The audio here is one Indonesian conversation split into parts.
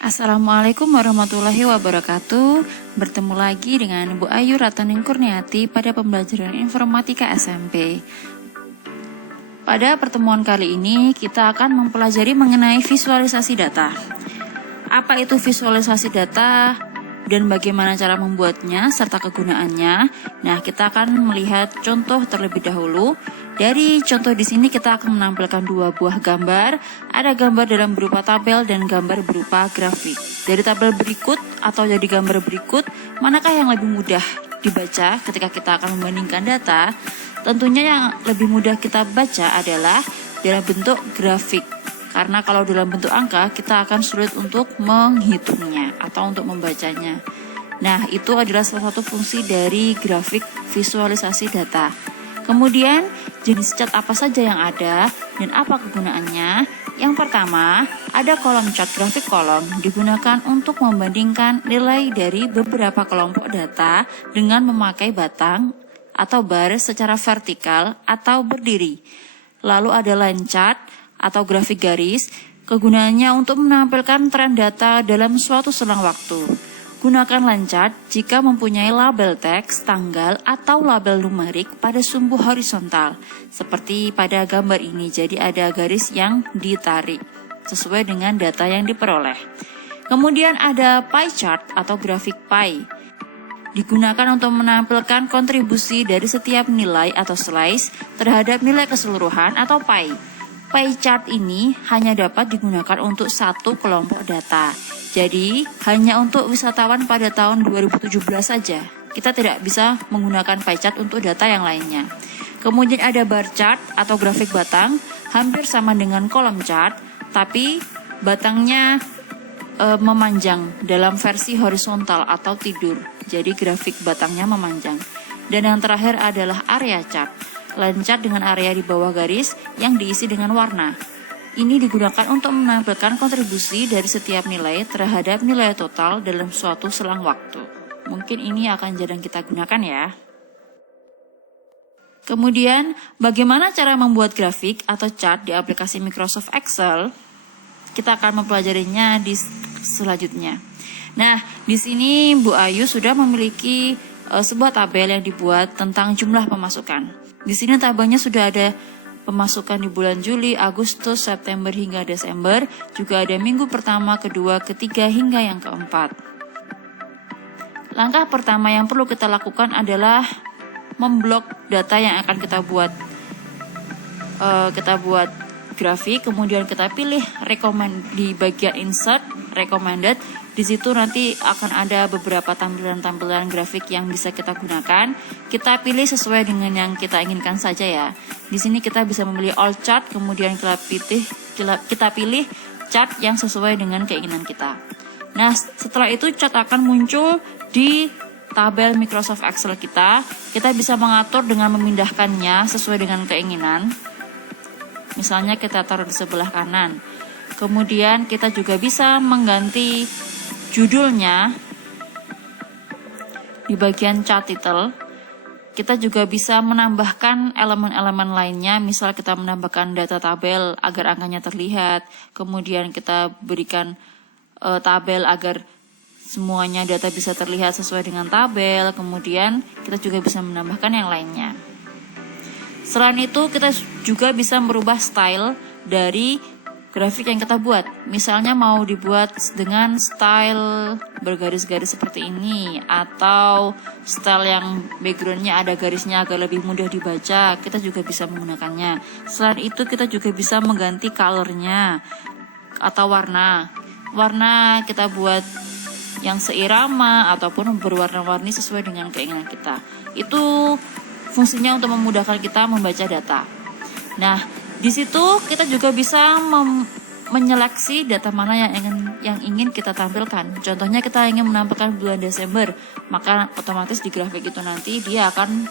Assalamualaikum warahmatullahi wabarakatuh. Bertemu lagi dengan Bu Ayu Rataning Kurniati pada pembelajaran informatika SMP. Pada pertemuan kali ini kita akan mempelajari mengenai visualisasi data. Apa itu visualisasi data dan bagaimana cara membuatnya serta kegunaannya? Nah, kita akan melihat contoh terlebih dahulu. Dari contoh di sini kita akan menampilkan dua buah gambar. Ada gambar dalam berupa tabel dan gambar berupa grafik. Dari tabel berikut atau dari gambar berikut, manakah yang lebih mudah dibaca ketika kita akan membandingkan data? Tentunya yang lebih mudah kita baca adalah dalam bentuk grafik. Karena kalau dalam bentuk angka, kita akan sulit untuk menghitungnya atau untuk membacanya. Nah, itu adalah salah satu fungsi dari grafik visualisasi data. Kemudian, jenis cat apa saja yang ada dan apa kegunaannya? Yang pertama, ada kolom cat. Grafik kolom digunakan untuk membandingkan nilai dari beberapa kelompok data dengan memakai batang atau baris secara vertikal atau berdiri. Lalu ada line chart atau grafik garis, kegunaannya untuk menampilkan tren data dalam suatu selang waktu. Gunakan line chart jika mempunyai label teks, tanggal, atau label numerik pada sumbu horizontal, seperti pada gambar ini. Jadi ada garis yang ditarik sesuai dengan data yang diperoleh. Kemudian ada pie chart atau grafik pie. Digunakan untuk menampilkan kontribusi dari setiap nilai atau slice terhadap nilai keseluruhan atau pie. Pie chart ini hanya dapat digunakan untuk satu kelompok data. Jadi, hanya untuk wisatawan pada tahun 2017 saja. Kita tidak bisa menggunakan pie chart untuk data yang lainnya. Kemudian ada bar chart atau grafik batang, hampir sama dengan kolom chart, tapi batangnya memanjang dalam versi horizontal atau tidur. Jadi grafik batangnya memanjang. Dan yang terakhir adalah area chart. Line chart dengan area di bawah garis yang diisi dengan warna. Ini digunakan untuk menampilkan kontribusi dari setiap nilai terhadap nilai total dalam suatu selang waktu. Mungkin ini akan jarang kita gunakan ya. Kemudian, bagaimana cara membuat grafik atau chart di aplikasi Microsoft Excel? Kita akan mempelajarinya di selanjutnya. Nah, di sini Bu Ayu sudah memiliki sebuah tabel yang dibuat tentang jumlah pemasukan. Di sini tabelnya sudah ada pemasukan di bulan Juli, Agustus, September hingga Desember. Juga ada minggu pertama, kedua, ketiga hingga yang keempat. Langkah pertama yang perlu kita lakukan adalah memblok data yang akan kita buat. Kita buat grafik, kemudian kita pilih recommend di bagian insert, recommended. Di situ nanti akan ada beberapa tampilan-tampilan grafik yang bisa kita gunakan. Kita pilih sesuai dengan yang kita inginkan saja ya. Di sini kita bisa memilih all chart, kemudian kita pilih chart yang sesuai dengan keinginan kita. Nah, setelah itu chart akan muncul di tabel Microsoft Excel kita. Kita bisa mengatur dengan memindahkannya sesuai dengan keinginan. Misalnya kita taruh di sebelah kanan. Kemudian kita juga bisa mengganti judulnya di bagian chart title. Kita juga bisa menambahkan elemen-elemen lainnya. Misal kita menambahkan data tabel agar angkanya terlihat. Kemudian kita berikan tabel agar semuanya data bisa terlihat sesuai dengan tabel. Kemudian kita juga bisa menambahkan yang lainnya. Selain itu, kita juga bisa merubah style dari grafik yang kita buat. Misalnya mau dibuat dengan style bergaris-garis seperti ini, atau style yang backgroundnya ada garisnya agar lebih mudah dibaca, kita juga bisa menggunakannya. Selain itu, kita juga bisa mengganti colornya atau warna. Warna kita buat yang seirama ataupun berwarna-warni sesuai dengan keinginan kita. Itu fungsinya untuk memudahkan kita membaca data. Nah, di situ kita juga bisa menyeleksi data mana yang ingin kita tampilkan. Contohnya kita ingin menampilkan bulan Desember, maka otomatis di grafik itu nanti dia akan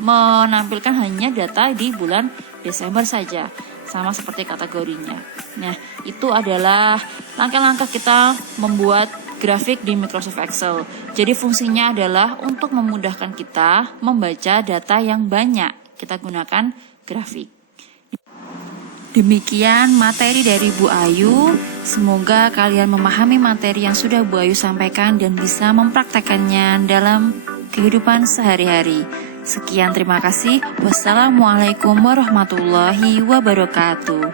menampilkan hanya data di bulan Desember saja, sama seperti kategorinya. Nah, itu adalah langkah-langkah kita membuat grafik di Microsoft Excel. Jadi fungsinya adalah untuk memudahkan kita membaca data yang banyak. Kita gunakan grafik. Demikian materi dari Bu Ayu. Semoga kalian memahami materi yang sudah Bu Ayu sampaikan dan bisa mempraktekannya dalam kehidupan sehari-hari. Sekian, terima kasih. Wassalamualaikum warahmatullahi wabarakatuh.